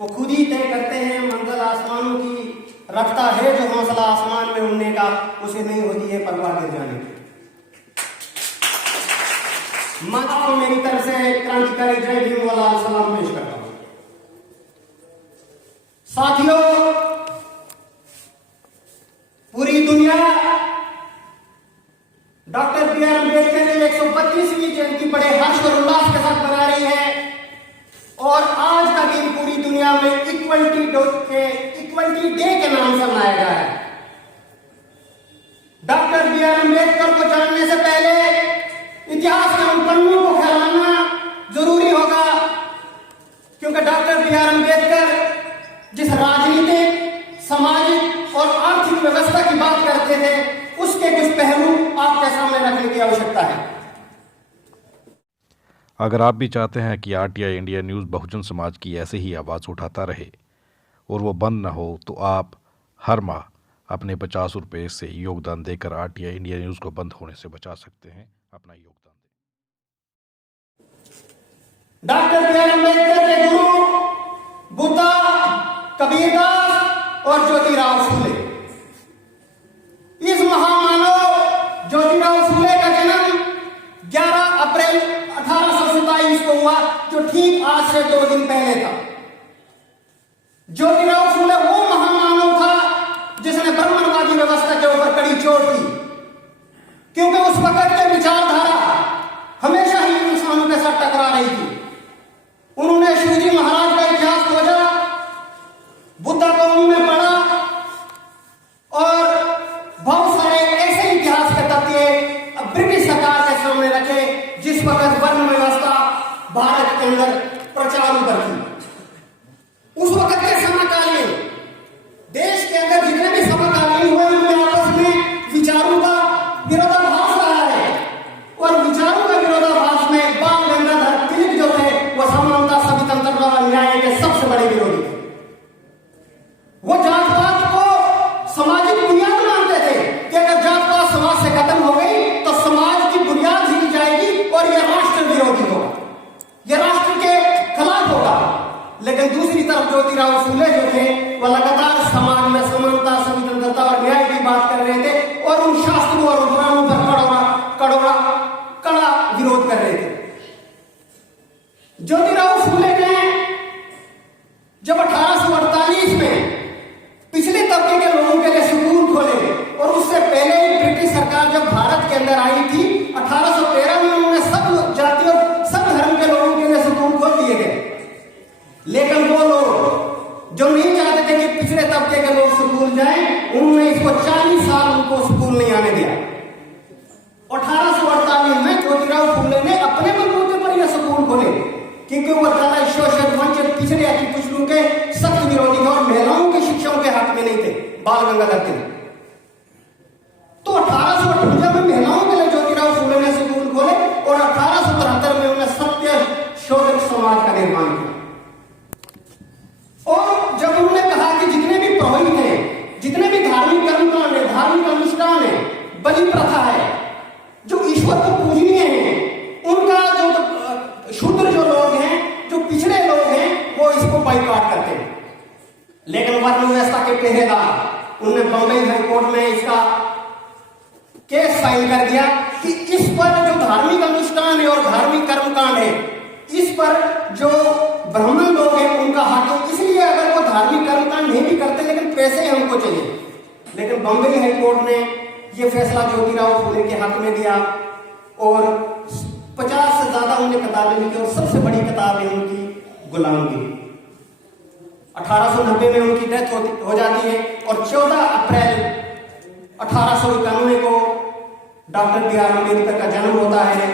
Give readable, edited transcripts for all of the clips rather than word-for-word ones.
वो खुद ही तय करते हैं मंजिल आसमानों की, रखता है जो हौसला आसमान में उड़ने का, उसे नहीं होती है परवाह गिर जाने की। माता को मेरी तरफ से क्रांतिकारी जय भीम वाला सलाम पेश करता हूं। साथियों, पूरी दुनिया डॉक्टर बी आर अम्बेडकर की 132वीं जयंती बड़े हर्ष और उल्लास के साथ मना रही है और आज का दिन पूरी दुनिया में इक्वलिटी डे के नाम से मनाया गया है। डॉक्टर बी आर अम्बेडकर को जानने से पहले इतिहास के उन पन्नों को फैलाना जरूरी होगा, क्योंकि डॉक्टर बी आर अम्बेडकर जिस राजनीतिक, सामाजिक और आर्थिक व्यवस्था की बात करते थे, उसके कुछ पहलू आपके सामने रखने की आवश्यकता है। अगर आप भी चाहते हैं कि RTI India news Bahujan Samaj की ऐसे ही आवाज़ उठाता रहे और वो बंद न हो, तो आप हर माह अपने 50 रुपये से योगदान देकर आरटीआई इंडिया न्यूज़ को बंद होने से बचा सकते हैं। अपना योगदान दें। डॉक्टर बी आर अम्बेडकर के गुरु बुद्धा, कबीरदास और ज्योतिराव फूले, इस महामानव ज्योतिराव फूले का जन्म 11 अप्रैल 1827 को हुआ, जो ठीक आज से 2 दिन पहले था। ज्योतिराव फूले वो महामानव था जिसने ब्राह्मणवादी व्यवस्था के ऊपर कड़ी चोट दी, क्योंकि उस वक्त के विचारधारा हमेशा ही इंसानों के साथ टकरा रही थी। उन्होंने शिवजी महाराज का इतिहास खोजा, बुद्धा को उन्होंने पढ़ा और बहुत सारे ऐसे इतिहास के तथ्य ब्रिटिश सरकार के सामने रखे जिस वक्त वर्ण व्यवस्था भारत के अंदर प्रचार पर थी। उस वक्त के समकालीन देश के अंदर जितने भी समकालीन हुए, उनमें आपस में विचारों का विरोधाभास रहा है और विचारों का विरोधाभास में बाल गंगाधर तिलक जो थे, वो समानता, स्वतंत्रता और न्याय के सबसे बड़े विरोधी थे। वो जात पात को सामाजिक बुनियाद मानते थे कि अगर जात पात समाज से खत्म हो गई तो समाज की बुनियाद हिल जाएगी और यह राष्ट्र विरोधी होगा, यह राष्ट्र के खिलाफ होगा। लेकिन दूसरी तरफ ज्योतिराव फूले जो थे, वह लगातार समाज में समानता, स्वतंत्रता और न्याय की बात कर रहे थे और उन शास्त्रों और पुराणों पर कड़ा विरोध कर रहे थे। ज्योतिराव फूले ने जब 1848 में पिछले तबके के लोगों के लिए स्कूल खोले, और उससे पहले ही ब्रिटिश सरकार जब भारत के अंदर आई थी 1813 में, उन्होंने सब जाति और सब धर्म के लोगों के लिए स्कूल खोल दिए गए। लेकिन वो लोग जो नहीं चाहते थे कि पिछले तबके के लोग स्कूल जाएं, उन्होंने इसको 40 साल उनको स्कूल नहीं आने दिया। 1848 में ज्योतिराव फूले ने अपने बलबूते पर यह स्कूल खोले, क्योंकि वो ज्यादा शोषित, वंचित, पिछड़े अति पिछड़ों के सख्त विरोधी थे और महिलाओं की शिक्षाओं के हक में नहीं थे। बाल गंगाधर तिलक तो 1858 में महिलाओं के लिए ज्योतिराव फूले ने स्कूल खोले और 1873 में उन्होंने सत्य शोधक समाज का निर्माण किया। और जब उन्होंने कहा कि जितने भी पुरोहित हैं, जितने भी धार्मिक कर्मकांड है, धार्मिक अनुष्ठान है, बलि प्रथा है, जो ईश्वर को पूजनीय है, उनका जो शूद्र जो लोग हैं, जो पिछड़े लोग हैं, वो इसको बाइकआउट करते हैं। लेकिन वर्ण व्यवस्था के पहरेदार, उन्होंने बंबई हाई कोर्ट में इसका केस फाइल कर दिया कि इस पर जो धार्मिक अनुष्ठान है और धार्मिक कर्मकांड है, इस पर जो ब्राह्मण लोग हैं उनका हक है, इसलिए अगर वो धार्मिक कर्मकांड नहीं भी करते लेकिन पैसे हमको चाहिए। लेकिन बंबई हाई कोर्ट ने यह फैसला ज्योतिराव फूले के हक में दिया और 50 से ज्यादा उन्होंने किताबें लिखी और सबसे बड़ी किताब है उनकी गुलामगिरी। 1890 में उनकी डेथ हो जाती है और 14 अप्रैल 1891 को डॉक्टर बी आर अम्बेडकर का जन्म होता है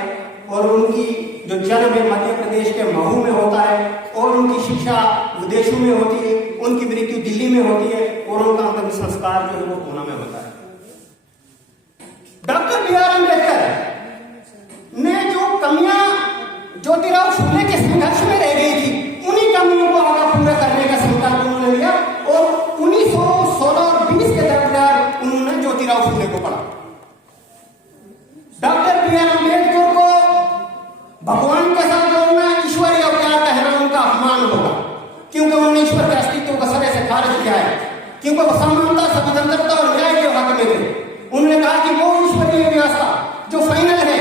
और उनकी जो जन्म है मध्य प्रदेश के महू में होता है और उनकी शिक्षा विदेशों में होती है, उनकी मृत्यु दिल्ली में होती है और उनका अंतिम संस्कार जो है वो पूना में होता है। डॉक्टर बी आर अम्बेडकर ने जो कमियां ज्योतिराव फूले के संघर्ष में रह गई थी, उन्हीं कमियों को आगे पूरा करने का संकल्प उन्होंने लिया और 1916 और 20 के दरमियान उन्होंने ज्योतिराव फूले को पढ़ा। डॉक्टर बी आर अम्बेडकर को भगवान के साथ जोड़ना ईश्वरीय अवतार कहना उनका अपमान होगा, क्योंकि उन्होंने ईश्वर खारिज किया है, क्योंकि वो समानता, स्वतंत्रता और न्याय के हक में थे। उन्होंने कहा कि वो ईश्वरीय व्यवस्था जो फाइनल है,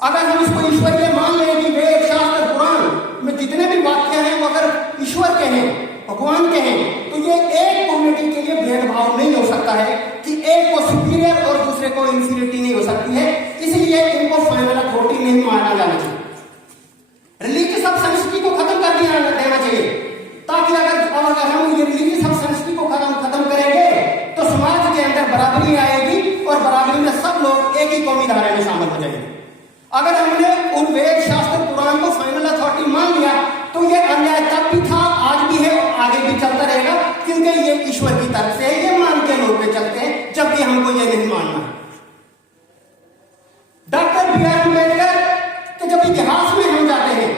अगर हम इसको ईश्वरीय मान लें कि वेद, शास्त्र, पुराण में जितने भी वाक्य हैं वो अगर ईश्वर के हैं, भगवान के हैं, तो ये एक कम्युनिटी के लिए भेदभाव नहीं हो सकता है कि एक को सुपीरियर और दूसरे को इंफीरियरिटी नहीं हो सकती है, इसलिए इनको फाइनल अथॉरिटी नहीं माना जाना चाहिए। रिलीजियस ऑब्सेंसिटी को खत्म कर देना चाहिए, ताकि अगर हम ये रिलीजियस ऑब्सेंसिटी को खत्म करेंगे तो समाज के अंदर बराबरी आएगी और बराबरी में सब लोग एक ही कौमी धारा में शामिल हो जाएंगे। अगर हमने उन वेद, शास्त्र, पुराण को फाइनल अथॉरिटी मान लिया तो ये अन्याय तब भी था, आज भी है और आगे भी चलता रहेगा, क्योंकि ये ईश्वर की तरफ से ये मान के लोग पे चलते हैं, जबकि हमको ये नहीं मानना। डॉक्टर बी आर अम्बेडकर के जब इतिहास में हम जाते हैं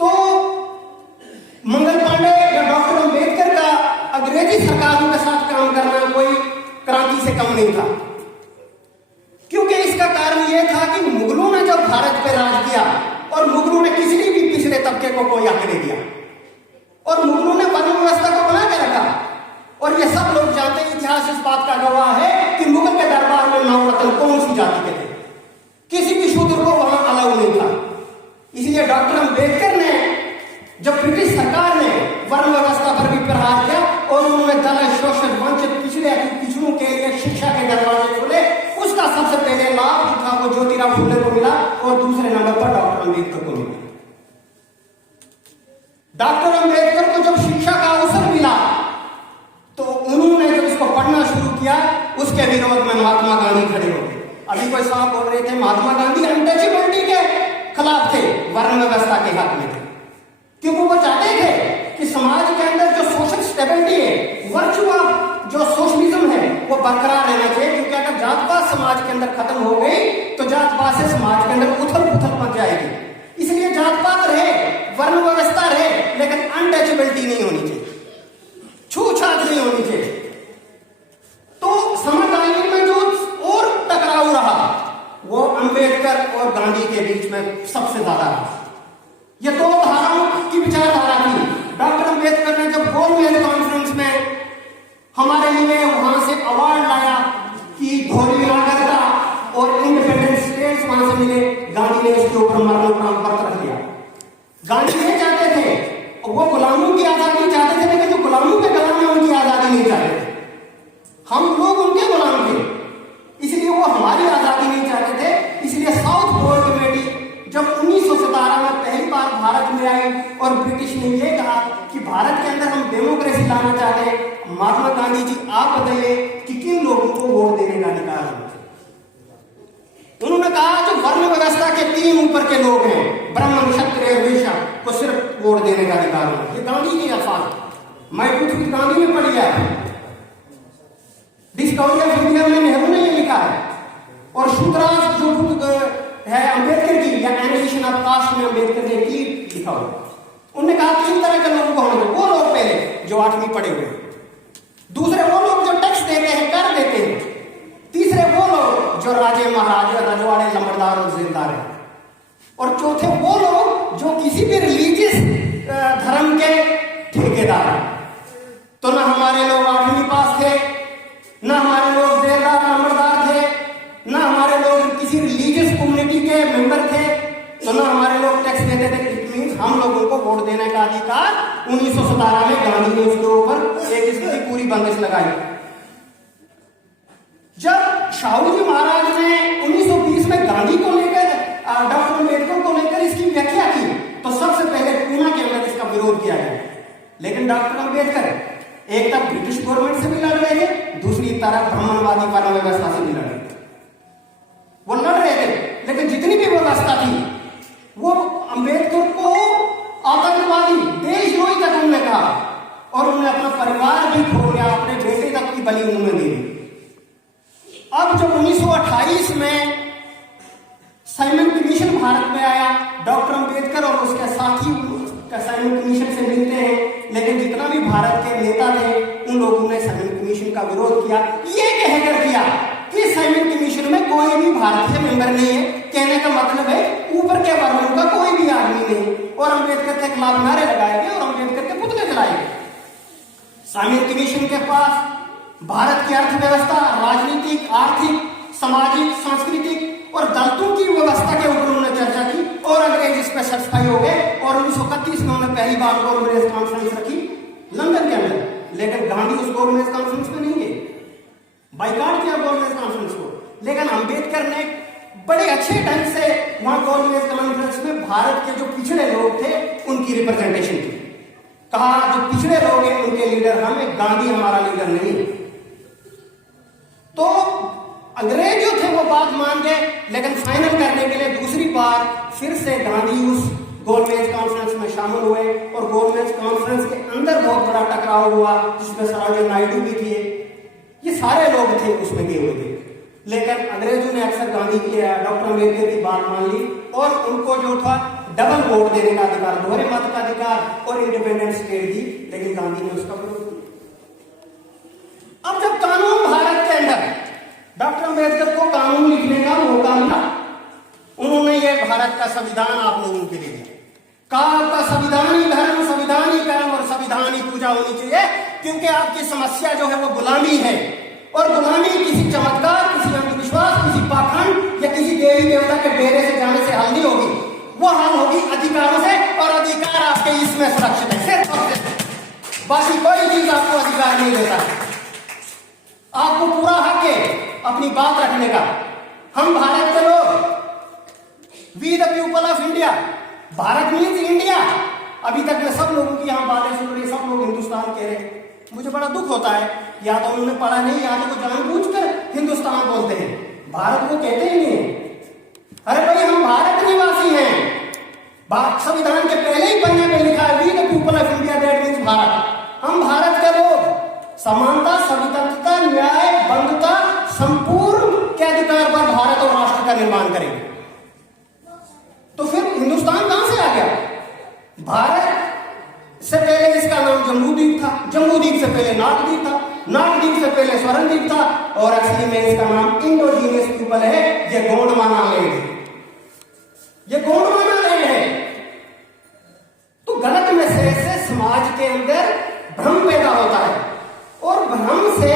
तो मंगल पांडे या डॉक्टर अम्बेडकर का अंग्रेजी सरकारों के साथ काम करना कोई क्रांति से कम नहीं था, क्योंकि इसका कारण यह था कि मुगलों ने जब भारत पर राज किया और मुगलों ने किसी भी पिछड़े तबके को कोई हक नहीं दिया और मुगलों ने वर्ण व्यवस्था को बना के रखा। और ये सब लोग जानते हैं, इतिहास इस बात का गवाह है कि मुगल के दरबार में नवरत्न कौन सी जाति के थे, किसी भी शूद्र को वहां अलाउ नहीं था। इसलिए डॉक्टर अम्बेडकर ने, जब ब्रिटिश सरकार ने वर्ण व्यवस्था पर भी प्रहार किया और उन्होंने दलित, शोषित, वंचित, पिछड़ों के लिए शिक्षा के दरवाजे खोले, उसका सबसे पहले लाभ जो था वो ज्योतिराव फुले को मिला और दूसरे नंबर पर डॉक्टर अम्बेडकर को मिला। डॉक्टर अम्बेडकर को जब शिक्षा का अवसर मिला तो उन्होंने जब इसको पढ़ना शुरू किया, उसके विरोध में महात्मा गांधी खड़े हो गए। अभी कोई साहब बोल रहे थे महात्मा गांधी अनटचेबिलिटी के खिलाफ थे, वर्ण व्यवस्था के हक में थे, क्योंकि वो चाहते थे कि समाज के अंदर जो सोशल स्टेबिलिटी है, वर्चुअल जो सोशलिज्म है वो बरकरार रहना चाहिए, क्योंकि अगर जात पात समाज के अंदर खत्म हो गई तो जात पात से समाज के अंदर उथल पुथल मच जाएगी। इसलिए जात पात रहे, वर्ण व्यवस्था रहे, लेकिन अनटचेबिलिटी नहीं होनी चाहिए, छूछात नहीं होनी चाहिए। तो समकालीन में जो और टकराव रहा वो अम्बेडकर और गांधी के बीच में सबसे ज्यादा रहा। ये दो धाराओं की विचारधारा थी। डॉक्टर अम्बेडकर ने जब गोलमेज कॉन्फ्रेंस में हमारे लिए वहां से अवार्ड लाया कि धोरी नागरिकता और इंडिपेंडेंट स्टेट्स वहां से मिले, गांधी ने इसके ऊपर मरणोपरांत पत्र रख दिया। गांधी ये चाहते थे, वो गुलामों की आजादी चाहते थे, लेकिन जो गुलामों के गुलाम है उनकी आजादी नहीं चाहते थे। हम लोग उनके गुलाम थे, इसलिए वो हमारी आजादी नहीं चाहते थे। इसलिए साउथ पोल कमेटी जब 1917 में पहली बार भारत में आई और ब्रिटिश ने यह कहा कि भारत के अंदर हम डेमोक्रेसी लाना चाहते हैं, महात्मा गांधी जी आप बताइए कि किन लोगों को वोट देने का अधिकार है। उन्होंने कहा जो वर्ण व्यवस्था के 3 ऊपर के लोग हैं, ब्राह्मण, क्षत्रिय, वैश्य, को सिर्फ वोट देने का अधिकार है। ये गांधी के अल्फाज, मैं कुछ भी गांधी में पढ़ गया, डिस्कवरी ऑफ इंडिया में नेहरू ने ये लिखा है। और शूद्रास जो बुक है अम्बेडकर की, या एनिमेशन ऑफ कास्ट में अम्बेडकर ने की लिखा हुआ, उन्होंने कहा 3 तरह के लोगों को होना चाहिए। वो लोग पहले जो 8वीं पढ़े हुए हैं, दूसरे वो लोग जो टैक्स देते हैं, कर देते हैं, तीसरे वो लोग जो राजे, महाराजे, रजवाड़े, लंबरदार और जिम्मेदार हैं, और चौथे वो लोग जो किसी भी रिलीजियस धर्म के ठेकेदार हैं। तो ना हमारे लोग 8वीं पास थे, ना हमारे लोग जेलदार, लंबरदार थे, ना हमारे लोग किसी रिलीजियस कम्युनिटी के मेंबर थे, तो ना हमारे लोग टैक्स देते थे। इट मींस हम लोगों को वोट देने का अधिकार 1917 में गांधी ने उसके ऊपर एक इसकी पूरी बंदिश लगाई। जब शाहू जी महाराज ने 1920 में गांधी को लेकर, डॉक्टर अम्बेडकर को लेकर इसकी व्याख्या की, तो सबसे पहले पूना के अंदर इसका विरोध किया गया। लेकिन डॉक्टर अम्बेडकर एक तरफ ब्रिटिश गवर्नमेंट से भी लड़ रहे थे, दूसरी तरफ ब्राह्मणवादी वर्ण व्यवस्था से भी लड़ रहे थे। वो लड़ रहे थे, लेकिन जितनी भी व्यवस्था थी वो अम्बेडकर को आतंकवादी, देशद्रोही तक उन्होंने कहा, और उन्होंने अपना परिवार भी खो दिया, अपने बेटे तक की बलि उन्होंने दे दी। अब जब 1928 में साइमन कमीशन भारत में आया, डॉक्टर अम्बेडकर और उसके साथी साइमन कमीशन से मिलते हैं, लेकिन जितना भी भारत के नेता थे उन लोगों ने साइमन कमीशन का विरोध किया। ये कहकर किया कि साइमन कमीशन में कोई भी भारतीय मेंबर नहीं है, कहने का मतलब है ऊपर के वर्णों का कोई भी आदमी नहीं, और अम्बेडकर के खिलाफ नारे लगाए गए और अम्बेडकर के पुतले जलाए गए। भारत की अर्थव्यवस्था, राजनीतिक, आर्थिक, सामाजिक, सांस्कृतिक और दलितों की व्यवस्था के ऊपर उन्होंने चर्चा की और अंग्रेज इस पर सेटिस्फाई हो गए और 1931 में उन्होंने पहली बार गवर्नमेंट कॉन्फ्रेंस रखी लंदन के अंदर। लेकिन गांधी उस गवर्नमेंट कॉन्फ्रेंस में नहीं गए, बाइकआउट किया गवर्नमेंट कॉन्फ्रेंस को। लेकिन अंबेडकर ने बड़े अच्छे ढंग से वहां गवर्नमेंट कॉन्फ्रेंस में भारत के जो पिछड़े लोग थे उनकी रिप्रेजेंटेशन की। कहा जो पिछड़े लोग हैं उनके लीडर हमें, गांधी हमारा लीडर नहीं। तो अंग्रेज जो थे वो बात मान गए, लेकिन फाइनल करने के लिए दूसरी बार फिर से गांधी उस गवर्नमेंट कॉन्फ्रेंस में शामिल हुए और गवर्नमेंट कॉन्फ्रेंस के अंदर बहुत बड़ा टकराव हुआ जिसमें सरोजिनी नायडू भी थे, ये सारे लोग थे उसमें गए हुए थे। लेकिन अंग्रेजों ने अक्सर गांधी की, डॉक्टर अम्बेडकर की बात मान ली और उनको जो था डबल वोट देने का अधिकार, दोहरे मत का अधिकार और इंडिपेंडेंट स्टेट दी, लेकिन गांधी ने उसका विरोध किया। अब जब कानून भारत के अंदर डॉक्टर अम्बेडकर को कानून लिखने का मौका मिला, उन्होंने ये भारत का संविधान आप लोगों के लिए दिया। कहा आपका संविधानी धर्म, संविधानी कर्म और संविधानी पूजा होनी चाहिए, क्योंकि आपकी समस्या जो है वो गुलामी है और गुलामी किसी चमत्कार, किसी अंधविश्वास, किसी पाखंड या किसी देवी देवता के डेरे से जाने से हल नहीं होगी, वो हल होगी अधिकारों से और अधिकार आपके इसमें सुरक्षित है, सिर्फ और सिर्फ। बाकी कोई चीज आपको अधिकार नहीं देता है। आपको पूरा हक है अपनी बात रखने का। हम भारत के लोग, we the people of India, Bharat means India. अभी तक मैं सब लोगों की यहां बातें सुन रही, सब लोग हिंदुस्तान कह रहे हैं, मुझे बड़ा दुख होता है। या तो उन्होंने पढ़ा नहीं या तो जानबूझकर हिंदुस्तान बोलते हैं, भारत को कहते ही नहीं है। अरे भाई हम भारत निवासी हैं। संविधान के पहले ही पन्ने में लिखा है we the people of India, that means Bharat. हम भारत के लोग समानता, स्वतंत्रता, न्याय, बंधुता, संपूर्ण के अधिकार पर भारत और राष्ट्र का निर्माण करेंगे। तो फिर हिंदुस्तान कहां से आ गया? भारत से पहले इसका नाम जम्बूद्वीप था, जम्बूद्वीप से पहले नागद्वीप था, नागद्वीप से पहले स्वर्णद्वीप था और असली में इसका नाम इंडोजीनियस पीपल है। ये गोंडवाना लैंड है, ये गोंडवाना लैंड है। तो गलत मैसेज से समाज के अंदर भ्रम पैदा होता है और भ्रम से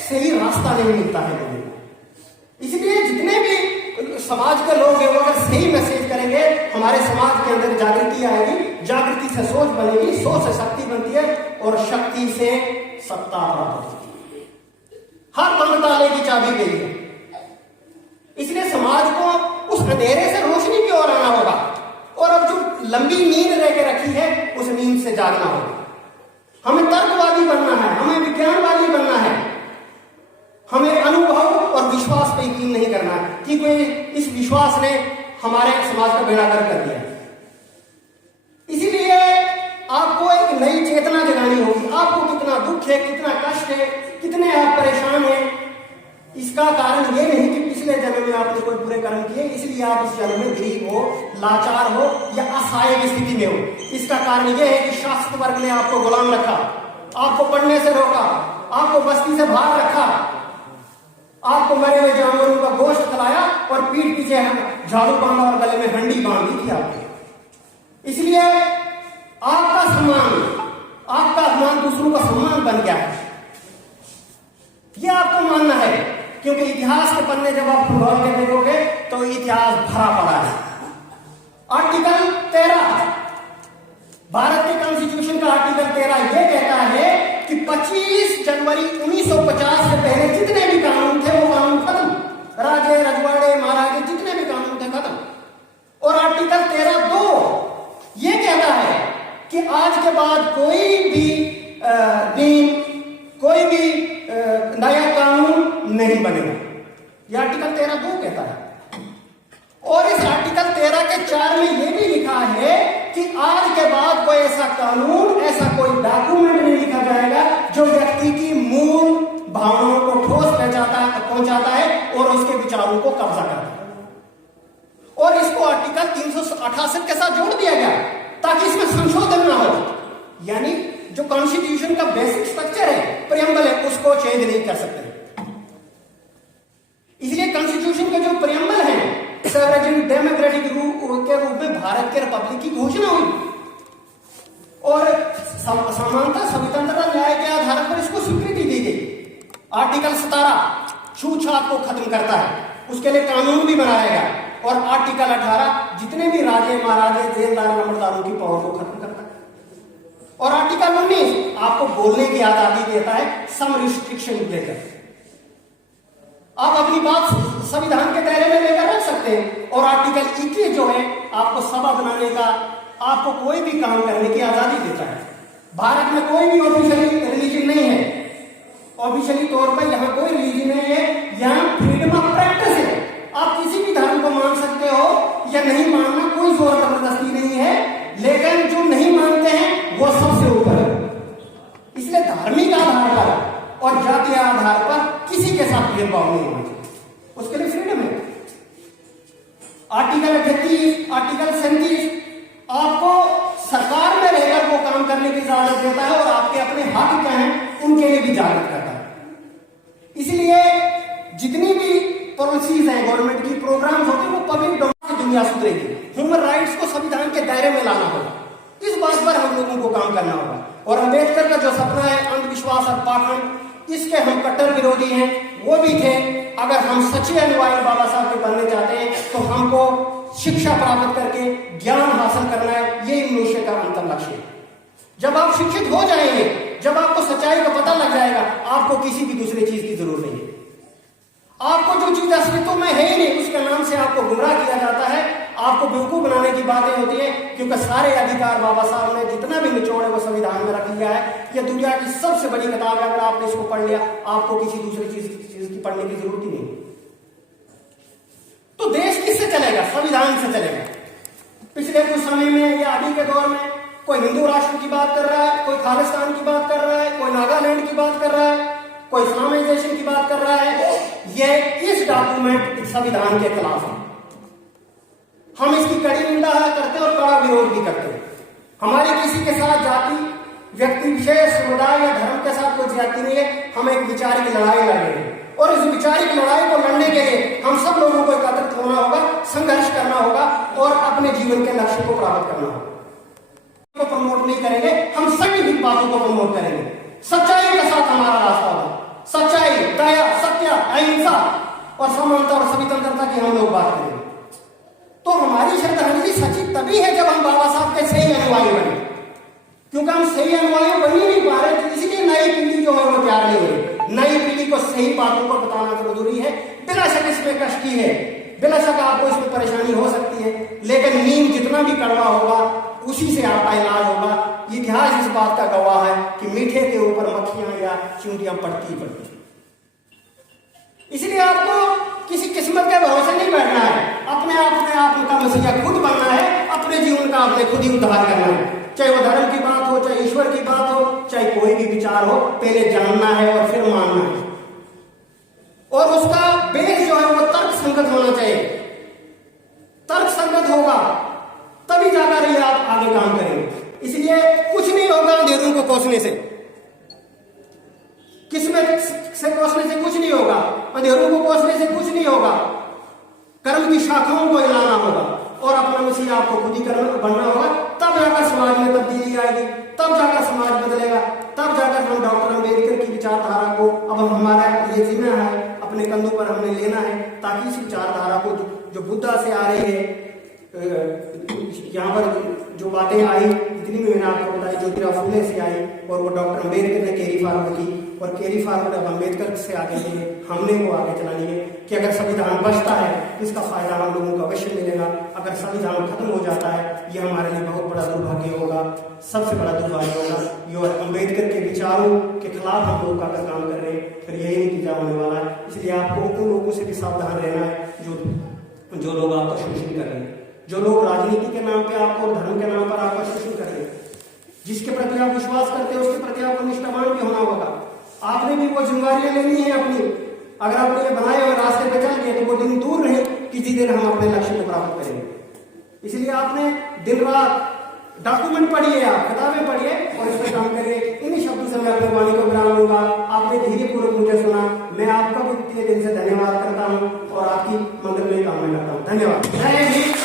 सही रास्ता नहीं मिलता है लोगों को। इसलिए जितने भी समाज के लोग हैं वो अगर सही मैसेज करेंगे, हमारे समाज के अंदर जागृति आएगी, जागृति से सोच बनेगी, सोच से शक्ति बनती है और शक्ति से सत्ता प्राप्त होती है। हर बंद ताले की चाबी गई है। इसलिए समाज को उस अंधेरे से रोशनी की ओर आना होगा और अब जो लंबी नींद रह के रखी है उस नींद से जागना होगा। हमें तर्कवादी बनना है, हमें विज्ञानवादी बनना है, हमें अनुभव और विश्वास पे यकीन नहीं करना है कि कोई इस विश्वास ने हमारे समाज का बेड़ा गर्क कर दिया। इसीलिए आपको एक नई चेतना जगानी होगी। आपको कितना दुख है, कितना कष्ट है, कितने आप परेशान हैं, इसका कारण ये नहीं कि पिछले जन्म में आपने कोई बुरे कर्म किए इसलिए आप इस जन्म में गरीब हो, लाचार हो या असहाय की स्थिति में हो। इसका कारण यह है कि शासक वर्ग ने आपको गुलाम रखा, आपको पढ़ने से रोका, आपको बस्ती से बाहर रखा, आपको मरे हुए जानवरों का गोश्त खिलाया और पीठ पीछे झाड़ू बांधा और गले में हंडी बांधी थी आपने। इसलिए आपका सम्मान दूसरों का सम्मान बन गया है। यह आपको मानना है, क्योंकि इतिहास के पन्ने जब आप खुलवा के देखोगे तो इतिहास भरा पड़ा है। आर्टिकल 13 भारत के कॉन्स्टिट्यूशन का आर्टिकल 13 यह कहता है कि 25 जनवरी 1950 से पहले जितने भी कानून थे वो कानून खत्म। राजे, रजवाड़े, महाराजे जितने भी कानून थे खत्म। और आर्टिकल 13(2) यह कहता है कि आज के बाद कोई भी कोई भी नया कानून नहीं बनेगा। यह आर्टिकल 13(2) कहता है। और इस आर्टिकल 13 के 4 में यह भी लिखा है कि आज के बाद कोई ऐसा कानून, ऐसा कोई डॉक्यूमेंट नहीं लिखा जाएगा जो व्यक्ति की मूल भावनाओं को ठोस पहुंचाता है और उसके विचारों को कब्जा करता है। और इसको आर्टिकल 368 के साथ जोड़ दिया गया ताकि इसमें संशोधन ना हो। यानी जो कॉन्स्टिट्यूशन का बेसिक स्ट्रक्चर है, प्रियम्बल है, उसको चेंज नहीं कर सकते। इसलिए कॉन्स्टिट्यूशन के जो प्रियम्बल है सोवरेन डेमोक्रेटिक के रूप में भारत के रिपब्लिक की घोषणा हुई और समानता, स्वतंत्रता, न्याय के आधार पर इसको स्वीकृति दी गई। आर्टिकल 17 छूतछात को खत्म करता है, उसके लिए कानून भी बनाया गया। और आर्टिकल 18 जितने भी राजे महाराजे जेलदार नंबरदारों की पावर को खत्म करता है। और आर्टिकल 19 आपको बोलने की आजादी देता है, सम रिस्ट्रिक्शन लेकर आप अपनी बात संविधान के दायरे में लेकर रख सकते हैं। और आर्टिकल 21 जो है आपको सभा बनाने का, आपको कोई भी काम करने की आजादी देता है। भारत में कोई भी ऑफिशियली रिलीजन नहीं है, ऑफिशियली तौर पर यहाँ कोई रिलीजन नहीं है, यहाँ फ्रीडम ऑफ प्रैक्टिस है। आप किसी भी धर्म को मान सकते हो या नहीं मानना, कोई जोर जबरदस्ती नहीं है, लेकिन जो नहीं मानते हैं वो सबसे ऊपर है। इसलिए धार्मिक आधार पर और जातीय आधार पर किसी के साथ भेदभाव नहीं होना चाहिए, उसके लिए फ्रीडम है। आर्टिकल 38, आर्टिकल 37 आपको सरकार में रहकर वो काम करने की इजाजत देता है और आपके अपने हक क्या हैं उनके लिए भी जागरूक करता है। इसलिए जितनी भी पॉलिसीज हैं गवर्नमेंट की, प्रोग्राम्स होते हैं, वो पब्लिक डोमेन से दुनिया सुधरेगी। ह्यूमन राइट्स को संविधान के दायरे में लाना होगा, इस बात पर हम लोगों को काम करना होगा। और अम्बेडकर का जो सपना है अंधविश्वास और पाखंड, इसके हम कट्टर विरोधी हैं, वो भी थे। अगर हम सच्चे अनुयायी बाबा साहब के बनने चाहते हैं तो हमको शिक्षा प्राप्त करके ज्ञान हासिल करना है, ये मनुष्य का अंतिम लक्ष्य है। जब आप शिक्षित हो जाएंगे, जब आपको सच्चाई का पता लग जाएगा, आपको किसी भी दूसरी चीज की जरूरत नहीं है। आपको जो चीज अस्तित्व में है ही नहीं, उसके नाम से आपको गुमराह किया जाता है, आपको बेवकूफ बनाने की बातें होती है, क्योंकि सारे अधिकार बाबा साहब ने जितना भी निचोड़ है वो संविधान में रख लिया है। यह दुनिया की सबसे बड़ी किताब है, अगर आपने इसको पढ़ लिया आपको किसी दूसरी चीज की पढ़ने की जरूरत ही नहीं। तो देश किससे चलेगा? संविधान से चलेगा। पिछले कुछ समय में या अभी के दौर में कोई हिंदू राष्ट्र की बात कर रहा है, कोई खालिस्तान की बात कर रहा है, कोई नागालैंड की बात कर रहा है, कोई इस्लामाइजेशन की बात कर रहा है। ये इस डॉक्यूमेंट संविधान के खिलाफ है। हम इसकी कड़ी निंदा करते हैं और कड़ा विरोध भी करते हैं। हमारी किसी के साथ जाति, व्यक्ति विशेष, समुदाय या धर्म के साथ कोई जाति नहीं है। हम एक विचारिक लड़ाई लड़ रहे हैं और इस विचारिक लड़ाई को लड़ने के लिए हम सब लोगों को एकत्रित होना होगा, संघर्ष करना होगा और अपने जीवन के लक्ष्य को प्राप्त करना होगा। को प्रमोट नहीं करेंगे, हम सभी बातों को प्रमोट करेंगे। सच्चाई के साथ हमारा रास्ता होगा। सच्चाई, दया, सत्य, अहिंसा और समानता और स्वतंत्रता की हम लोग बात करेंगे। तो हमारी श्रद्धांजलि सच्ची तभी है जब हम बाबा साहब के सही अनुयायी बने, क्योंकि हम सही अनुयायी बन ही नहीं पा रहे। इसलिए नई पीढ़ी जो है वो तैयार नहीं हो रही। नई पीढ़ी को सही बातों को बताना जरूरी है। बिना शक इसमें कष्ट ही है, बिना शक आपको इसमें परेशानी हो सकती है, लेकिन नीम जितना भी कड़वा होगा उसी से आपका इलाज होगा। इतिहास इस बात का गवाह है कि मीठे के ऊपर मक्खियां या चींटियां पड़ती ही पड़ती। इसलिए आपको किसी किस्मत के भरोसे नहीं बैठना है, अपने आप का मसीहा खुद बनना है, अपने जीवन का आपने खुद ही उद्धार करना है। चाहे वो धर्म की बात हो, चाहे ईश्वर की बात हो, चाहे कोई भी विचार हो, पहले जानना है और फिर मानना है। और उसका बेस जो है वो तर्क संगत होना चाहिए। तर्क संगत होगा तभी जाकर ही आप आगे काम करेंगे। इसलिए कुछ नहीं होगा अंधेरों को कोसने से, किस्मत से कोसने से कुछ नहीं होगा, अंधेरों को कोसने से कुछ नहीं होगा। कर्म की शाखाओं को हिलाना होगा और अपना मसीहा आपको खुद ही बनना होगा। तब जाकर समाज में तब्दीली आएगी, तब जाकर समाज बदलेगा, तब जाकर हम डॉक्टर अम्बेडकर की विचारधारा को अब हमारा ये जीना है, अपने कंधों पर हमने लेना है, ताकि इस विचारधारा को जो बुद्धा से आ रही है, यहाँ पर जो बातें आई, जितनी भी मैंने आपको बताई, ज्योतिराव फुले से आई और वो डॉक्टर अम्बेडकर ने कैरी फॉरवर्ड की, और कैरी फॉरवर्ड अब अम्बेडकर से आगे लिए हमने वो आगे चलानी है कि अगर संविधान बचता है तो इसका फायदा हम लोगों को अवश्य मिलेगा। अगर संविधान खत्म हो जाता है ये हमारे लिए बहुत बड़ा दुर्भाग्य होगा, सबसे बड़ा दुर्भाग्य होगा। ये अम्बेडकर के विचारों के खिलाफ हम लोग अगर काम कर रहे हैं फिर यही नतीजा होने वाला है। इसलिए आपको उन लोगों से भी सावधान रहना है जो लोग आपका शोषण कर रहे हैं, जो लोग राजनीति के नाम पे आपको और धर्म के नाम पर आपका शोषण कर रहे हैं। जिसके प्रति आप विश्वास करते हैं उसके प्रति आपको निष्ठावान भी होना होगा। आपने भी वो जिम्मेदारियां लेनी है अपनी। अगर आपने ये बनाए हुए रास्ते पे चल गए तो वो दिन दूर नहीं किसी दिन हम अपने लक्ष्य को प्राप्त करेंगे। इसलिए आपने दिन रात डॉक्यूमेंट पढ़िए, आप किताबें पढ़िए और इस पर काम करिए। इन्हीं शब्दों से मैं अपने वाणी को विराम दूंगा। आपने धीरे पूर्वक मुझे सुना, मैं आपका भी इतने दिन से धन्यवाद करता हूँ और आपकी मंगल में कामना करता हूँ। धन्यवाद। जय हिंद।